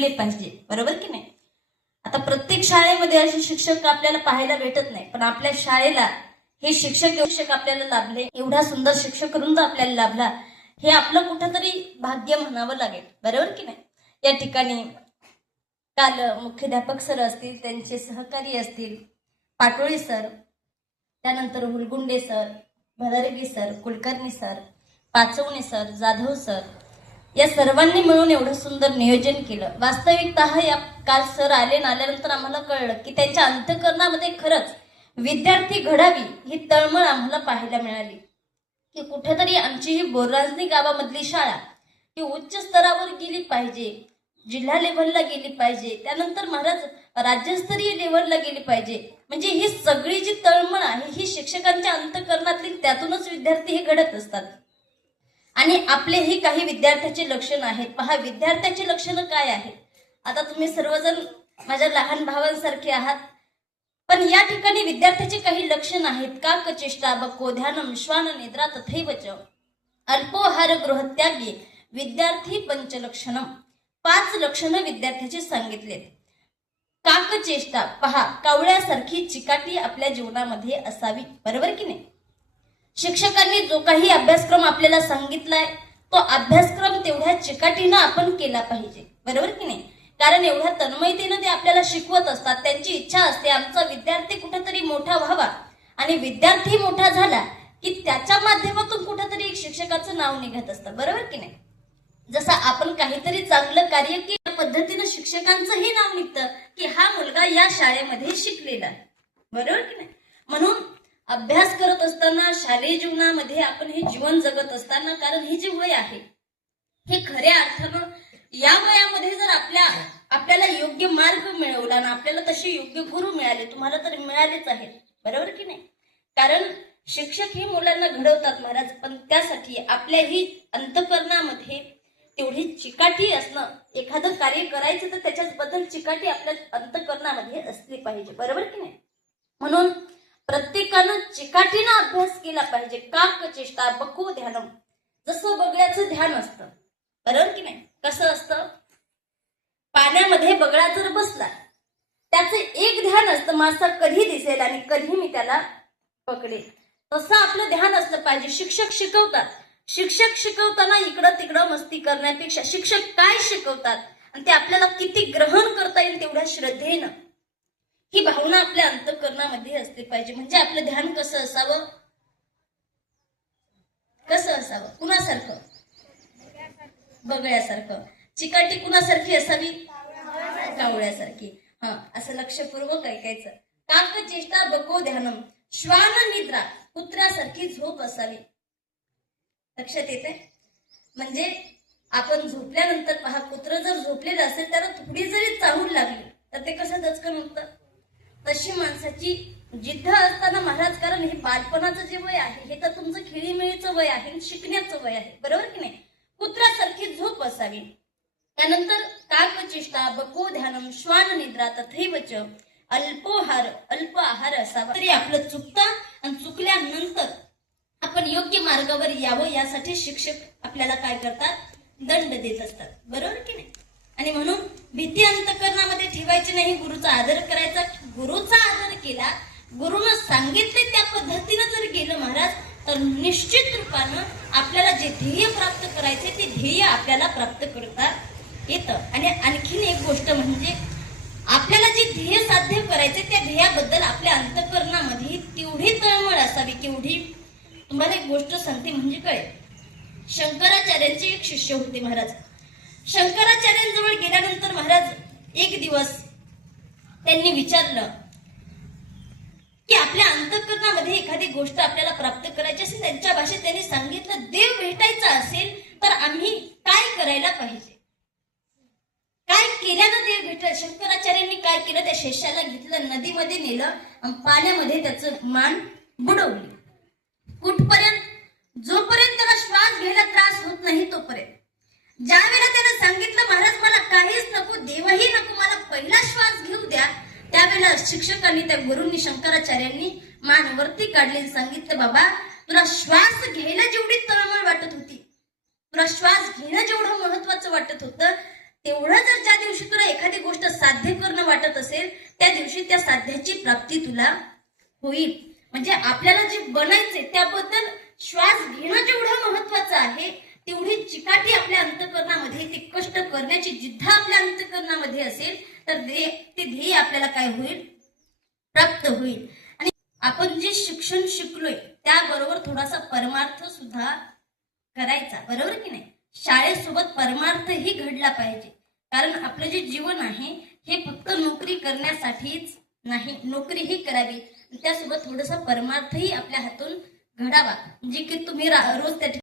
जुळले पाहिजे, बरोबर की नाही? आता प्रत्येक शाळेमध्ये असे शिक्षक आपल्याला पाहायला भेटत नाही, पण आपल्या शाळेला हे शिक्षक आपल्याला लाभले, एवढा सुंदर शिक्षक वृंद आपल्याला लाभला, हे आपलं कुठंतरी भाग्य म्हणावं लागेल, बरोबर की नाही? या ठिकाणी काल मुख्याध्यापक सर असतील, त्यांचे सहकारी असतील, पाटोळे सर, त्यानंतर Hulgunde sir, Bhadarge sir, Kulkarni sir, Pachawane sir, Jadhav sir, या सर्वांनी मिळून एवढं सुंदर नियोजन केलं. वास्तविकता या काल सर आल्यानंतर आम्हाला कळलं की त्यांच्या अंतःकरणामध्ये खरंच विद्यार्थी घडावी ही तळमळ आम्हाला पाहायला मिळाली. की कुठेतरी आमची ही बोराजणी गावामधली शाळा ही उच्च स्तरावर गेली पाहिजे, जिल्हा लेव्हलला गेली पाहिजे, त्यानंतर महाराज राज्यस्तरीय लेव्हलला गेली पाहिजे. म्हणजे ही सगळी जी तळमळ आहे ही शिक्षकांच्या अंतःकरणातली, त्यातूनच विद्यार्थी हे घडत असतात. आणि आपले ही काही विद्यार्थ्याचे लक्षण आहेत. पहा, विद्यार्थ्याची लक्षणं काय आहेत? आता तुम्ही सर्वजण माझ्या लहान भावांसारखे आहात, पण या ठिकाणी विद्यार्थ्याचे काही लक्षण आहेत. काकचेष्टा बको ध्यानम श्वान निद्रा तथैवच अल्पोहार गृहत्यागी विद्यार्थी पंचलक्षणम. 5 लक्षणं विद्यार्थ्याची सांगितलेत. काकचेष्टा, पहा, कावळ्यासारखी चिकाटी आपल्या जीवनामध्ये असावी, बरोबर की नाही? शिक्षकांनी जो काही अभ्यासक्रम आपल्याला सांगितलाय तो अभ्यासक्रम तेवढ्या चिकाटीनं आपण केला पाहिजे, बरोबर की नाही? कारण एवढ्या तन्मयतेनं ते आपल्याला शिकवत असतात. त्यांची इच्छा असते आमचा विद्यार्थी कुठेतरी मोठा व्हावा, आणि विद्यार्थी मोठा झाला की त्याच्या माध्यमातून कुठेतरी एक शिक्षकाचं नाव निघत असतं, बरोबर की नाही? जसं आपण काहीतरी चांगलं कार्य केल्या पद्धतीनं शिक्षकांचंही नाव निघतं की हा मुलगा या शाळेमध्ये शिकलेला आहे, बरोबर की नाही? म्हणून अभ्यास करत असताना, शालेय जीवनामध्ये आपण हे जीवन जगत असताना, कारण हे जे वय आहे हे खऱ्या अर्थानं या वयामध्ये जर आपल्याला योग्य मार्ग मिळवला ना, आपल्याला तसे योग्य गुरु मिळाले, तुम्हाला तर मिळालेच आहेत, बरोबर की नाही? कारण शिक्षक हे मुलांना घडवतात महाराज, पण त्यासाठी आपल्याही अंतःकरणामध्ये तेवढी चिकाटी असणं, एखादं कार्य करायचं तर त्याच्याबद्दल चिकाटी आपल्या अंतःकरणामध्ये असली पाहिजे, बरोबर की नाही? म्हणून प्रत्येकानं चिकाटीनं अभ्यास केला पाहिजे. काकचेष्टा बको ध्यानम, जसं बगळ्याचं ध्यान असतं, बरोबर की नाही? कसं असतं? पाण्यामध्ये बगळा जर बसला, त्याचं एक ध्यान असतं, मासा कधी दिसेल आणि कधी मी त्याला पकडेल. तसं आपलं ध्यान असलं पाहिजे. शिक्षक शिकवतात, शिक्षक शिकवताना इकडं तिकडं मस्ती करण्यापेक्षा शिक्षक काय शिकवतात आणि ते आपल्याला किती ग्रहण करता येईल तेवढ्या श्रद्धेनं, ही भावना आपल्या अंतःकरणामध्ये असते पाहिजे. म्हणजे आपलं ध्यान कसं असावं? कसं असावं? कुणासारखं? बगळ्यासारखं. चिकाटी कुणासारखी असावी? कावळ्यासारखी. असं लक्षपूर्वक ऐकायचं. काकचेष्टा बको ध्यानम श्वान निद्रा, कुत्र्यासारखी झोप असावी. लक्षात येते? म्हणजे आपण झोपल्यानंतर, पहा, कुत्र जर झोपलेलं असेल त्याला थोडी जरी चाहूल लागली तर ते कसं दचकन उठतं, तशी माणसाची जिद्द असताना महाराज, कारण हे बालपणाचं जे वय आहे हे तर तुमचं खेळीमेळीचं वय आहे, शिकण्याचं वय आहे, बरोबर की नाही? कुत्र्यासारखी झोप असावी. त्यानंतर काकचेष्टा बको ध्यानम श्वान निद्रा तथैवच अल्प आहार असावा. तरी आपलं चुकतं आणि चुकल्यानंतर आपण योग्य मार्गावर यावं यासाठी शिक्षक आपल्याला काय करतात? दंड देत असतात, बरोबर की नाही? आणि म्हणून भीती अंतःकरणामध्ये ठेवायची नाही, गुरुचा आदर करायचा. गुरुचा आदर केला, गुरुनं सांगितले त्या पद्धतीनं जर गेलं महाराज, तर निश्चित रूपानं आपल्याला जे ध्येय प्राप्त करायचे ते ध्येय आपल्याला प्राप्त करता येतं. आणि आणखीन एक गोष्ट म्हणजे आपल्याला जे ध्येय साध्य करायचे त्या ध्येयाबद्दल आपल्या अंतःकरणामध्ये तेवढी तळमळ असावी. केवढी? तुम्हाला एक गोष्ट सांगते म्हणजे कळेल. शंकराचार्यांचे एक शिष्य होते महाराज. शंकराचार्यांजवळ गेल्यानंतर महाराज एक दिवस त्यांनी विचारलं की आपल्या अंतःकरणामध्ये एखादी गोष्ट आपल्याला प्राप्त करायची असेल, त्यांच्या भाषेत त्यांनी सांगितलं, देव भेटायचा असेल तर आम्ही काय करायला पाहिजे, काय केल्यानं देव भेटेल? शंकराचार्यांनी काय केलं? त्या शिष्याला घेतलं, नदीमध्ये नेलं आणि पाण्यामध्ये त्याचं मान बुडवली. कुठपर्यंत? जोपर्यंत त्याला श्वास घ्यायला त्रास होत नाही तोपर्यंत. ज्या वेळेला त्याने सांगितलं, महाराज मला काहीच नको, देवही नको, मला पहिला श्वास घेऊ द्या, त्यावेळेला शिक्षकांनी, त्या गुरूंनी, शंकराचार्यांनी मान वरती काढली, सांगितलं, बाबा तुला श्वास घ्यायला जेवढी तळमळ वाटत होती, तुला श्वास घेणं जेवढं महत्वाचं वाटत होतं, तेवढं जर ज्या दिवशी तुला साध्य करणं वाटत असेल त्या दिवशी त्या साध्याची प्राप्ती तुला होईल. म्हणजे आपल्याला जे बनायचे त्याबद्दल श्वास घेणं जेवढं महत्वाचं आहे तेवढी चिकाटी आपल्या अंतःकरणामध्ये, ते कष्ट करण्याची जिद्द आपल्या अंतःकरणामध्ये असेल तर ते ध्येय आपल्याला काय होईल, प्राप्त होईल. आणि आपण जे शिक्षण शिकलोय त्याबरोबर थोडासा परमार्थ सुद्धा करायचा, बरोबर की नाही. शाळेसोबत परमार्थही घडला पाहिजे, कारण आपलं जे जीवन आहे हे फक्त नोकरी करण्यासाठीच नाही, नोकरीही करावी त्यासोबत थोडासा परमार्थही आपल्या हातून घडावा, जे की तुम्ही रोज त्या